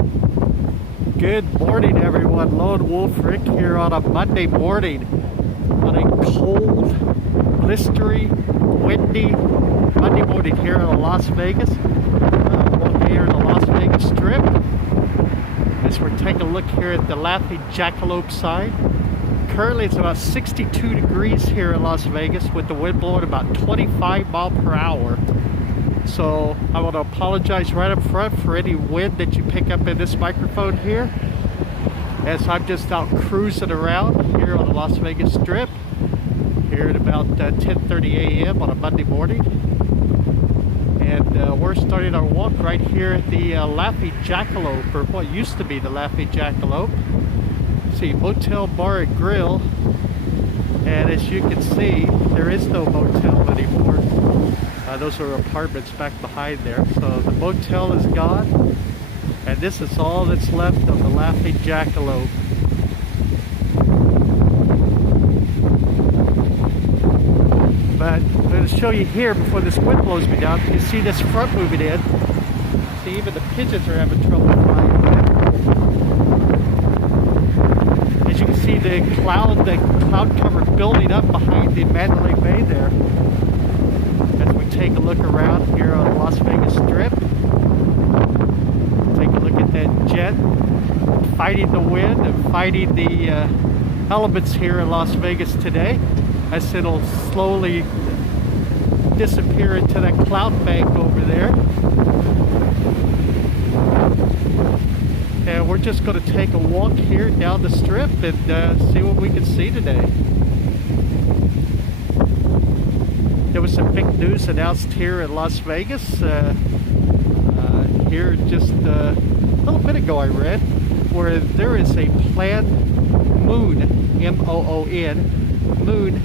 Good morning, everyone. Lonewulfrick here on a Monday morning on a cold, blistery, windy Monday morning here in Las Vegas. We're here in the Las Vegas Strip as we're taking a look here at the Laughing Jackalope sign. Currently it's about 62 degrees here in Las Vegas with the wind blowing about 25 miles per hour. So I want to apologize right up front for any wind that you pick up in this microphone here, as I'm just out cruising around here on the Las Vegas Strip here at about 10:30 a.m. on a Monday morning. And we're starting our walk right here at the Laughing Jackalope, or what used to be the Laughing Jackalope. See, Motel Bar and Grill, and as you can see, there is no motel anymore. Those are apartments back behind there. So the motel is gone, and this is all that's left of the Laughing Jackalope. But I'm going to show you here before this wind blows me down. You see this front moving in. See, even the pigeons are having trouble flying. As you can see, the cloud cover building up behind the Mandalay Bay there. As we take a look around here on the Las Vegas Strip, take a look at that jet fighting the wind and fighting the elements here in Las Vegas today, as it'll slowly disappear into that cloud bank over there. And we're just going to take a walk here down the strip and see what we can see today. There was some big news announced here in Las Vegas. Here just a little bit ago I read where there is a planned moon, M-O-O-N, moon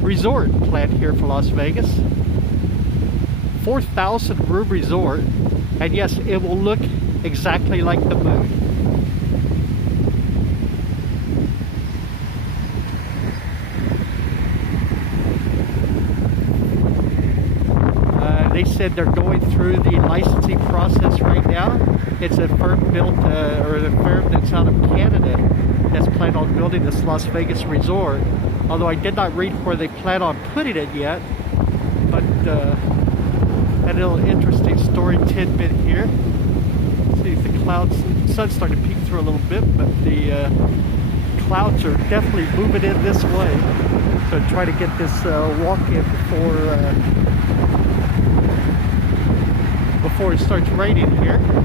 resort planned here for Las Vegas. 4,000 room resort, and yes, it will look exactly like the moon. They said they're going through the licensing process right now. It's a firm built, or a firm that's out of Canada that's planned on building this Las Vegas resort. Although I did not read where they plan on putting it yet. But a little interesting story tidbit here. See if the clouds, the sun's starting to peek through a little bit, but the clouds are definitely moving in this way. So try to get this walk in before it starts raining here. We'll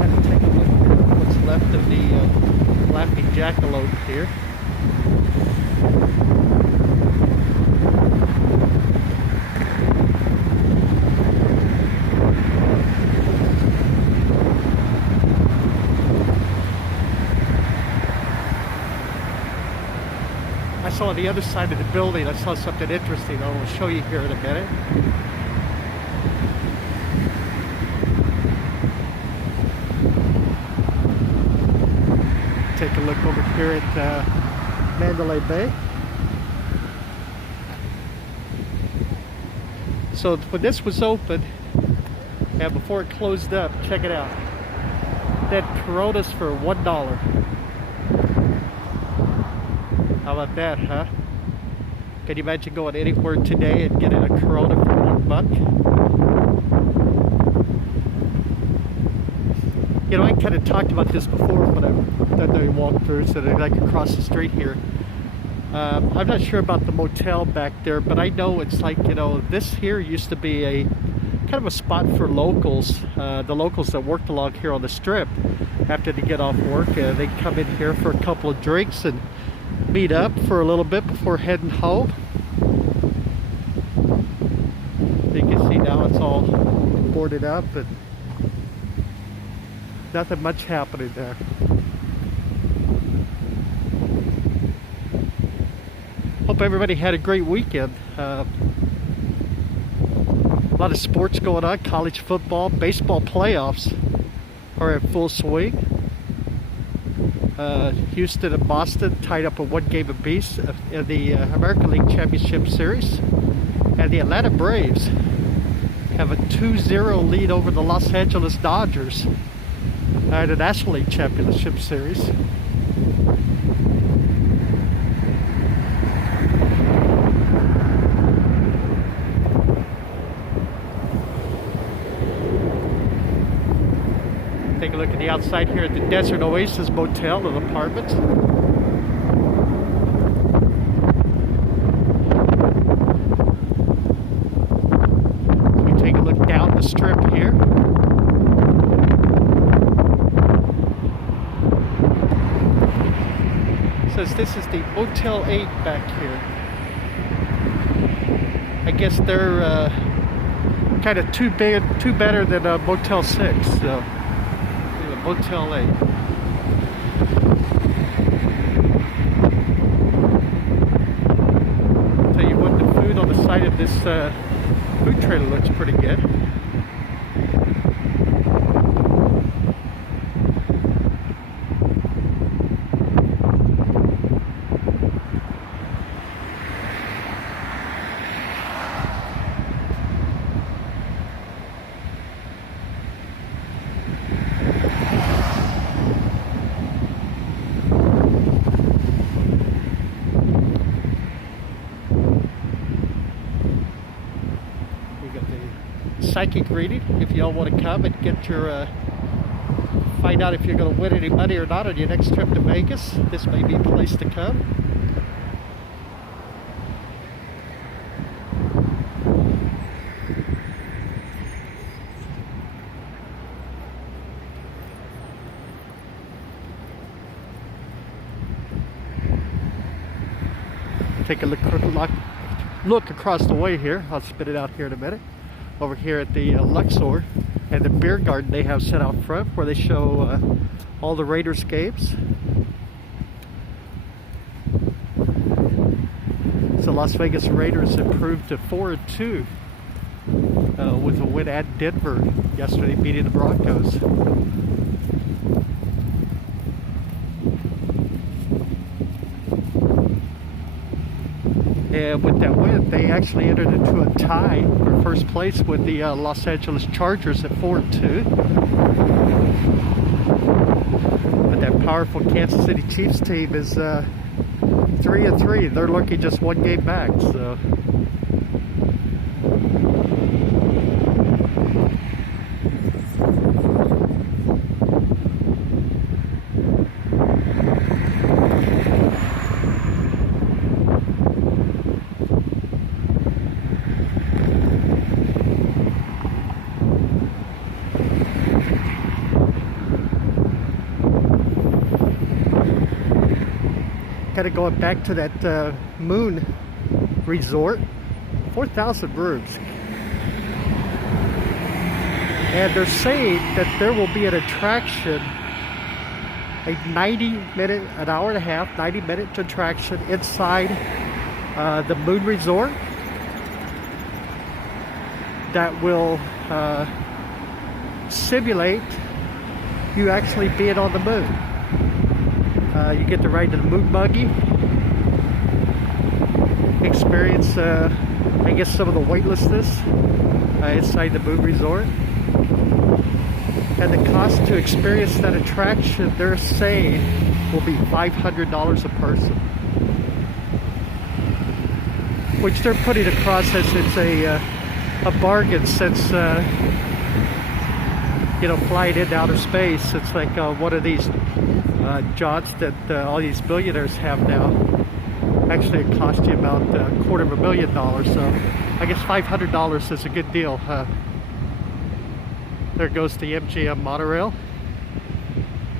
have to take a look at what's left of the Laughing Jackalope here. I saw on the other side of the building, I saw something interesting I will show you here in a minute. Take a look over here at Mandalay Bay. So when this was open, and before it closed up, check it out. They had Coronas for $1. How about that, huh? Can you imagine going anywhere today and getting a Corona for $1? You know, I kind of talked about this before when I've done the walkthroughs that I like across the street here. I'm not sure about the motel back there, but I know it's like, you know, this here used to be a kind of a spot for locals. The locals that worked along here on the strip, after they get off work, they come in here for a couple of drinks and meet up for a little bit before heading home. You can see now it's all boarded up and nothing much happening there. Hope everybody had a great weekend. A lot of sports going on. College football, baseball playoffs are in full swing. Houston and Boston tied up a one game apiece in the American League Championship Series. And the Atlanta Braves have a 2-0 lead over the Los Angeles Dodgers in the National League Championship Series. Take a look at the outside here at the Desert Oasis Motel and Apartments. We take a look down the strip here. It says this is the Motel 8 back here. I guess they're kind of too better than Motel 6. So. Motel 8. Tell you what, the food on the side of this food trailer looks pretty good. Psychic reading if y'all want to come and get your find out if you're going to win any money or not on your next trip to Vegas. This may be a place to come. Take a look across the way here. I'll spit it out here in a minute. Over here at the Luxor and the beer garden they have set out front where they show all the Raiders games. So Las Vegas Raiders improved to 4-2 with a win at Denver yesterday, beating the Broncos. And with that win, they actually entered into a tie for first place with the Los Angeles Chargers at 4-2. But that powerful Kansas City Chiefs team is 3-3. They're looking just one game back. So. Kind of going back to that Moon Resort, 4,000 rooms. And they're saying that there will be an attraction, a 90-minute, an hour and a half, 90-minute attraction inside the Moon Resort that will simulate you actually being on the moon. You get to ride the moon buggy, experience, I guess, some of the weightlessness inside the Moon Resort. And the cost to experience that attraction, they're saying, will be $500 a person. Which they're putting across as it's a bargain since, you know, flying into outer space. It's like one of these jaunts that all these billionaires have now. Actually, it cost you about $250,000, so I guess $500 is a good deal. There goes the MGM monorail,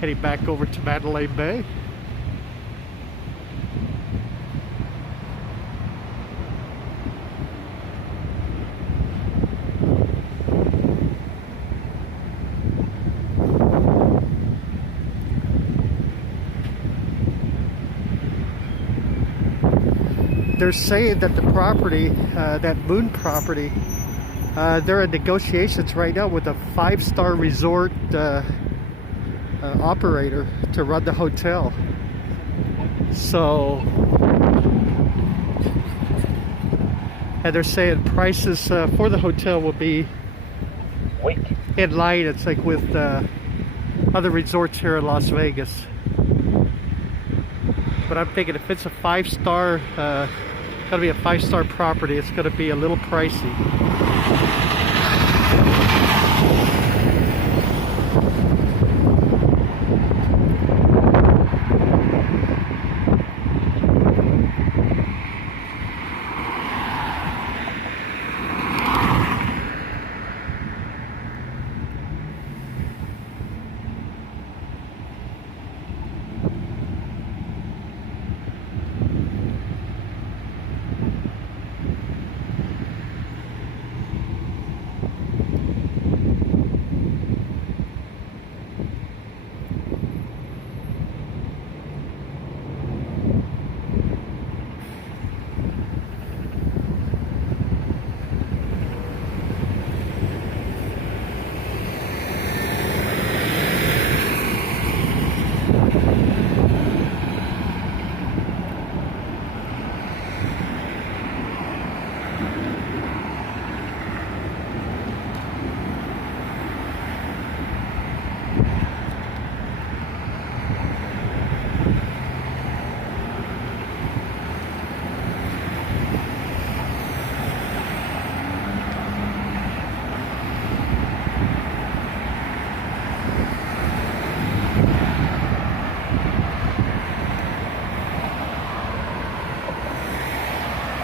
heading back over to Mandalay Bay. They're saying that the property, that Moon property, they're in negotiations right now with a 5-star resort operator to run the hotel. So, and they're saying prices for the hotel will be week. in line. It's like with other resorts here in Las Vegas. But I'm thinking if it's a 5-star, gonna be a 5-star property, it's gonna be a little pricey.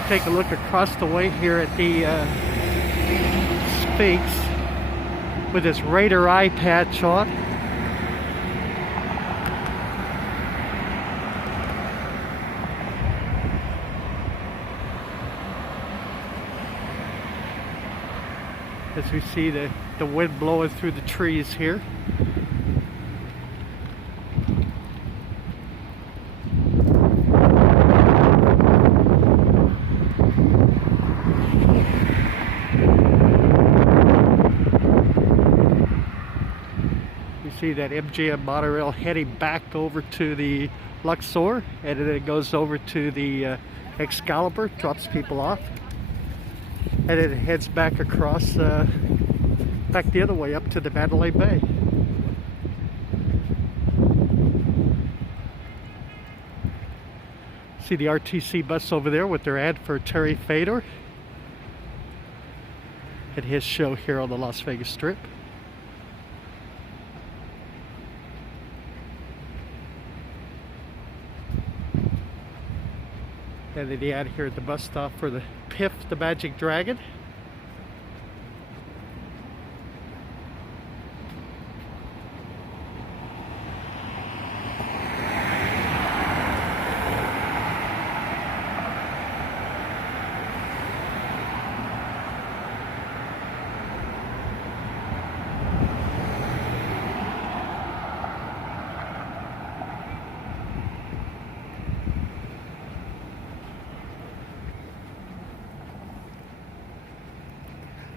Take a look across the way here at the Sphinx with this Raider eye patch on. As we see the wind blowing through the trees here. See that MGM monorail heading back over to the Luxor, and then it goes over to the Excalibur, drops people off, and then it heads back across, back the other way up to the Mandalay Bay. See the RTC bus over there with their ad for Terry Fedor at his show here on the Las Vegas Strip. And then the ad here at the bus stop for the Piff, the Magic Dragon.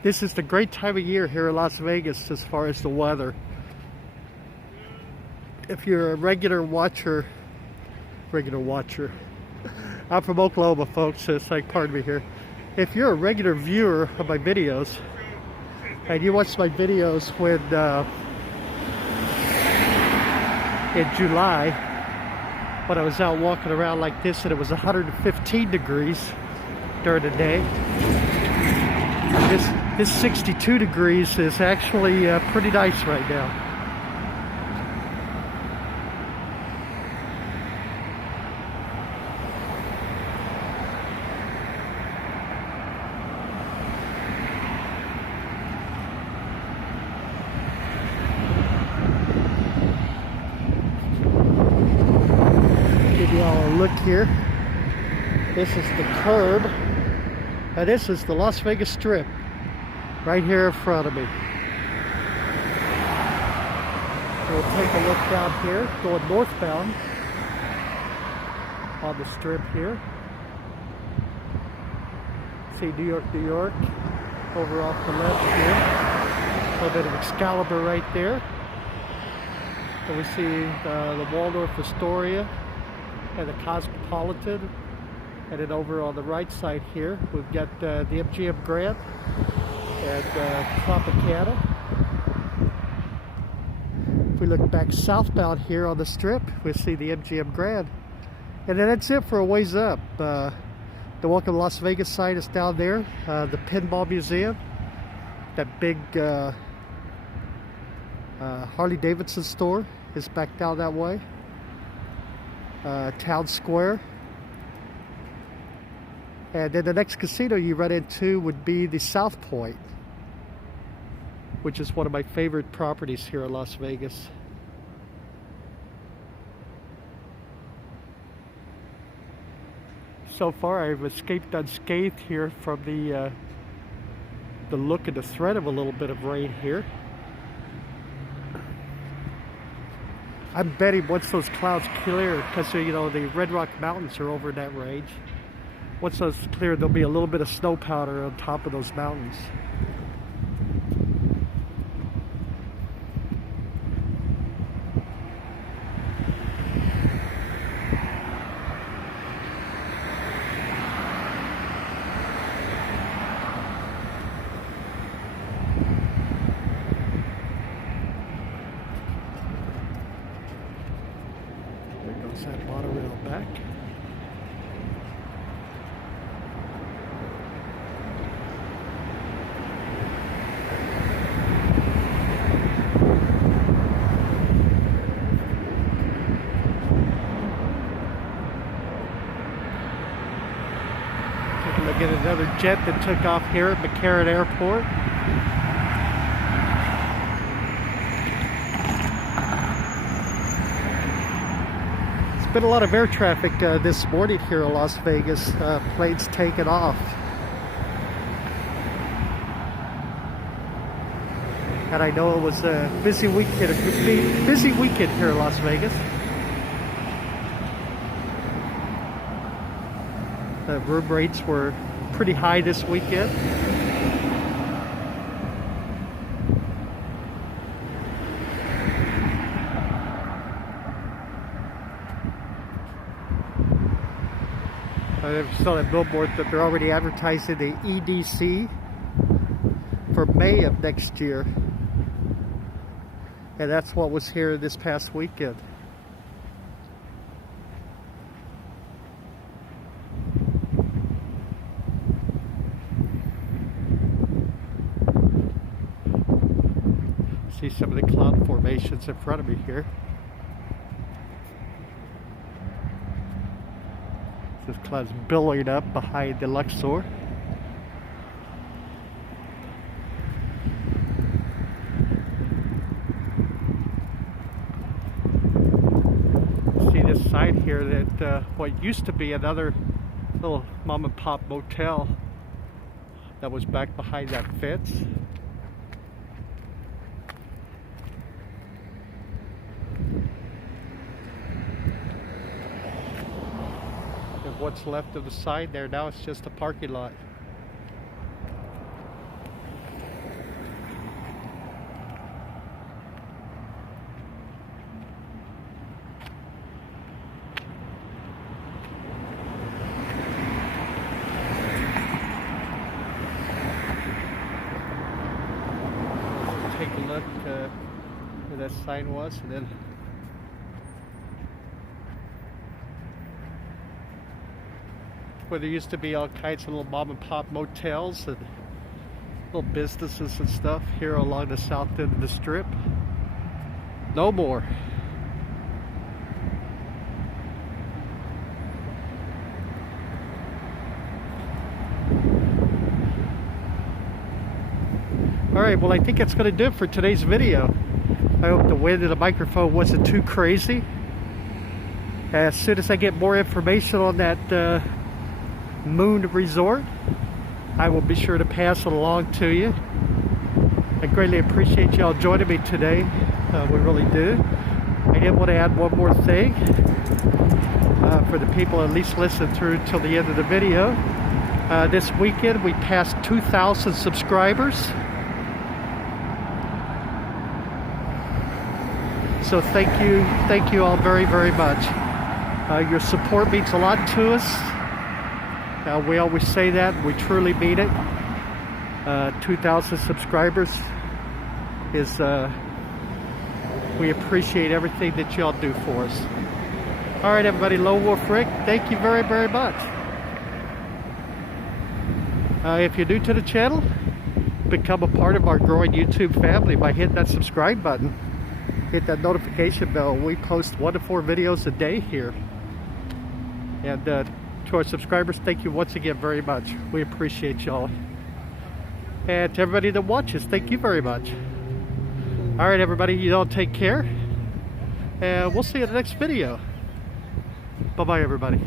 This is the great time of year here in Las Vegas as far as the weather. If you're a regular watcher, I'm from Oklahoma, folks, so it's like, pardon me here. If you're a regular viewer of my videos, and you watch my videos when, in July, when I was out walking around like this and it was 115 degrees during the day, this 62 degrees is actually pretty nice right now. Give you all a look here. This is the curb. And this is the Las Vegas Strip, right here in front of me. We'll take a look down here, going northbound on the Strip here. See New York, New York, over off the left here. A little bit of Excalibur right there. And we see the Waldorf Astoria and the Cosmopolitan. And then over on the right side here, we've got the MGM Grand and Tropicana. we look back southbound here on the strip, we'll see the MGM Grand. And then that's it for a ways up. The Welcome to Las Vegas sign is down there. The Pinball Museum, that big Harley Davidson store is back down that way. Town Square. And then the next casino you run into would be the South Point, which is one of my favorite properties here in Las Vegas. So far I've escaped unscathed here from the look and the threat of a little bit of rain here. I'm betting once those clouds clear, because you know the Red Rock Mountains are over in that range, once those clear there'll be a little bit of snow powder on top of those mountains. That monorail back. Take a look at another jet that took off here at McCarran Airport. Been a lot of air traffic this morning here in Las Vegas. Planes taking off. And I know it was a busy weekend here in Las Vegas. The room rates were pretty high this weekend. I saw that billboard that they're already advertising the EDC for May of next year. And that's what was here this past weekend. See some of the cloud formations in front of me here. This cloud's billowing up behind the Luxor. See this sign here that what used to be another little mom and pop motel that was back behind that fence. What's left of the side there now, it's just a parking lot. Take a look where that sign was, and then where there used to be all kinds of little mom and pop motels and little businesses and stuff here along the south end of the strip. No more. Alright, well I think that's going to do it for today's video. I hope the wind and the microphone wasn't too crazy. As soon as I get more information on that Moon Resort, I will be sure to pass it along to you. I greatly appreciate y'all joining me today. We really do. I did want to add one more thing for the people at least listen through till the end of the video. This weekend we passed 2,000 subscribers. So thank you all very, very much. Your support means a lot to us. We always say that, and we truly mean it. 2,000 subscribers is We appreciate everything that y'all do for us. All right, everybody, Lonewulfrick, thank you very, very much. If you're new to the channel, become a part of our growing YouTube family by hitting that subscribe button. Hit that notification bell. We post 1 to 4 videos a day here. And to our subscribers, thank you once again very much. We appreciate y'all. And to everybody that watches, thank you very much. All right, everybody, you all take care. And we'll see you in the next video. Bye-bye, everybody.